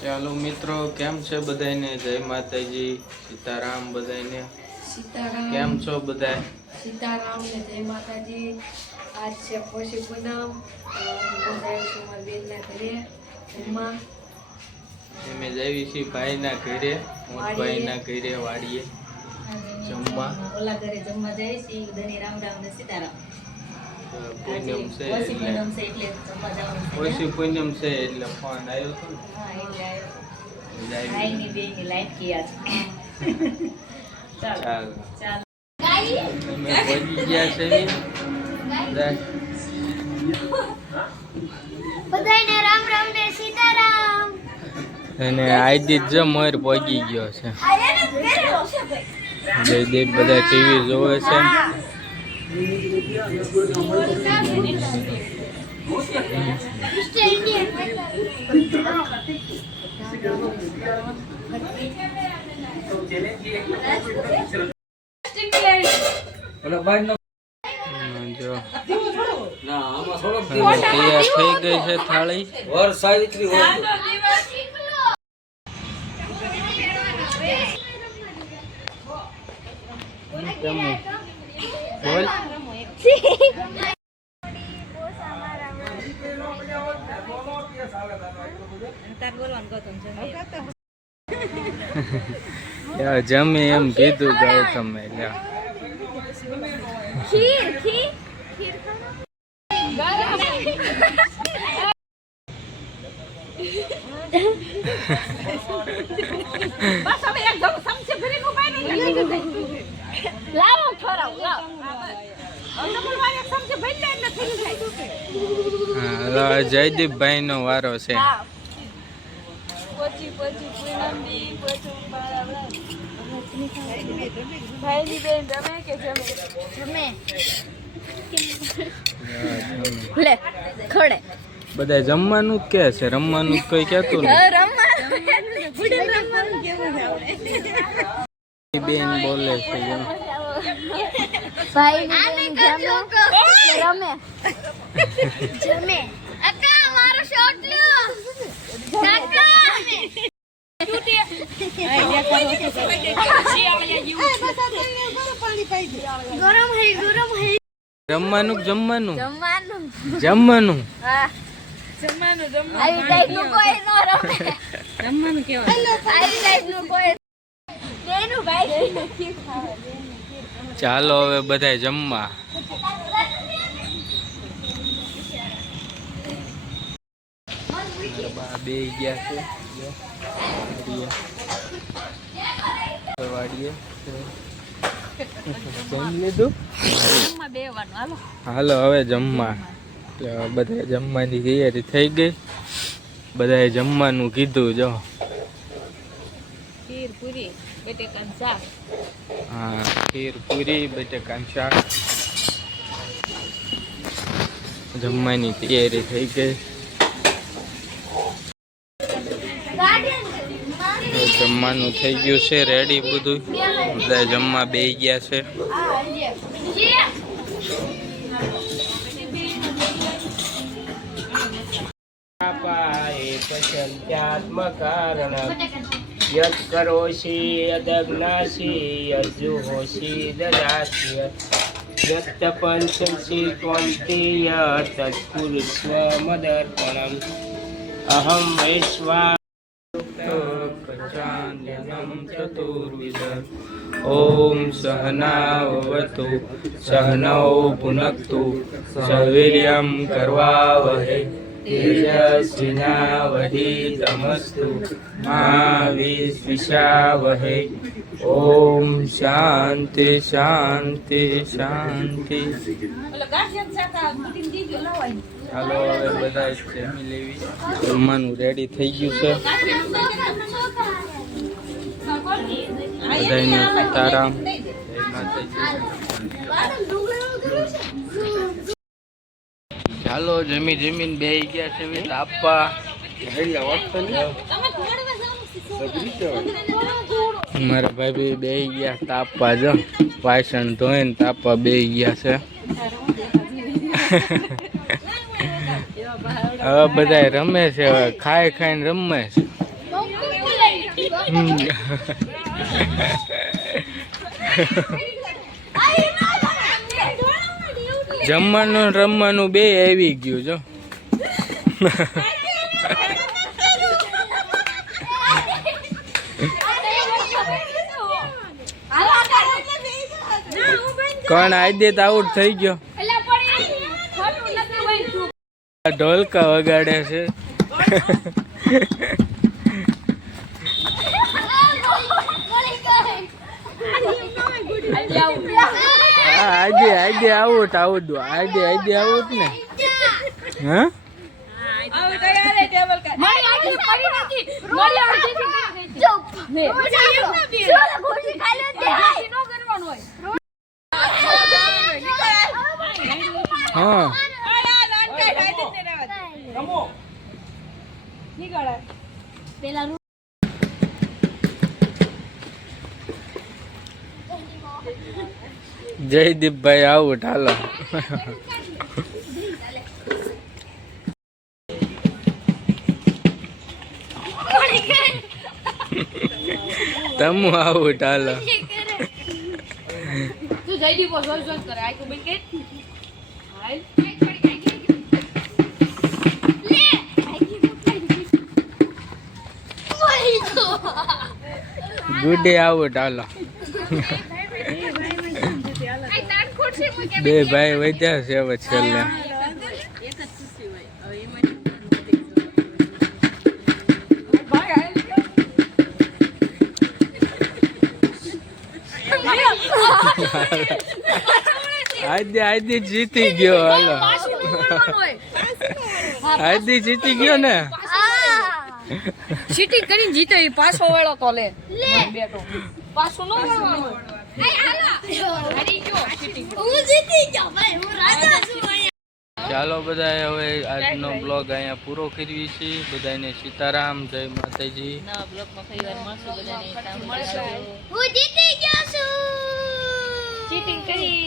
ચાલો મિત્રો, કેમ છે બધાને? જય માતાજી, સીતારામ બધાને. સીતારામ. કેમ છો બધા? સીતારામ ને જય માતાજી. આજ છે પોષી પૂનમ. મારા બેનના ઘરે જમવા. અમે જઈએ છીએ ભાઈના ઘરે, ભાઈના ઘરે વાડીએ જમવા. ઓલા ઘરે જમવા જાય છે. બધાને રામ રામ ને સીતારામ. પૂનમ છે પોષી પૂનમ છે એટલે જમવા જવાનું છે. પોષી પૂનમ છે એટલે ફોન આવ્યો હતો ને. હા, એટલે આવ્યો. જાય ભાઈની બેનની લાઈટ કિયા છે. ચાલો ચાલો. અમે પહોંચી ગયા છે. બધાને રામ રામ ને સીતારામ. અને આજી જ મોર પહોંચી ગયો છે. જયદેવ બધા ટીવી જોવે છે. જો તૈયાર થઈ ગઈ છે થાળી. વર સાવિત્રી હોય બોલ. જમે એમ કીધું ગૌતમે. ખીર ખીર ખીર બસ હવે એકદમ સમસે ભરીને ઉભા નહીં લાવો થોડા લાવો ડબલ સમસે ભરી લે ને થઈ જાય. હા, જયદીપભાઈ નો વારો છે. પોચી પોચી પૂનમની પોચું ભાઈની બેન જમે કે જમે લે ખડે બધા જમવાનું જ કે છે, રમવાનું જ કોઈ કહેતું નથી. બેન બોલે છે એમ. ભાઈની બેન રમે જમે અક્કા મારો શોટ લ્યો કાકા જમવાનું જમવાનું જમવાનું જમવાનું. હા જમવાનું આવી ટાઈપનું કોઈ ન રમે. જમવાનું કેવાય આવી ટાઈપનું કોઈ બેનું ભાઈ ચાલો હવે બધા જમવા. બે ગયા છે વાડીએ. જમી લીધું? હાલો હવે જમવા. બધા જમવાની તૈયારી થઈ ગઈ. બધાએ જમવાનું કીધું. જો ખીર પૂરી બટેકાનું શાક. હા, ખીર પૂરી બટેકાનું શાક. જમવાની તૈયારી થઈ ગઈ. જમવાનું થઈ ગયું છે રેડી બધું. બધા જમવા બેસી ગયા છે. યત કરોષી યદગ્નાસી યજુહોષી દદાસી યત પંચમસી ત્વંતીય તત્પુરુષ મદર્પણમ અહમ વૈશ્વા ચતુર્વિધ. ઓમ સહનાવતુ સહનૌ ભુનક્તુ સવીર્યં કર્વાવહે તેજસ્વિનાવધીતમસ્તુ મા વિદ્વિષાવહે. ઓમ શાંતિ શાંતિ શાંતિ. ચાલો હવે બધા જમી લેવી. જમવાનું રેડી થઈ ગયું છે. બધાને સીતારામ, જય માતાજી. ચાલો જમી જમીન બેસી ગયા છે. તાપા મારા ભાઈ બેસી ગયા તાપા. જો વાસણ ધોઈને તાપા બેસી ગયા છે. હવે બધા રમે છે, ખાઈ ખાઈને રમે છે. જમવાનું ને રમવાનું બે આવી ગયું જો. કોણ આજે તો આઉટ થઈ ગયો. ઢોલકા વગાડે છે. આજે આઉટ ને. હા હા જયદીપભાઈ આઉટ. હાલો તમુ આઉટ. હાલો ગુડે આઉટ. હાલો બે ભાઈ વધ્યા છે હવે છેલ્લે. આજે જીતી ગયો. હાલો આજે જીતી ગયો ને. ચીટિંગ કરીને જીતે એ પાછો વેળો તો લે બેટો પાછો નો વળવાનો. ચાલો બધા હવે આજનો બ્લોગ અહીંયા પૂરો કરવી છે. બધાને સીતારામ, જય માતાજી. નવા બ્લોગમાં ફરી વાર મળશું. બધાને હું જીતી ગયો છું. ચીટિંગ કરી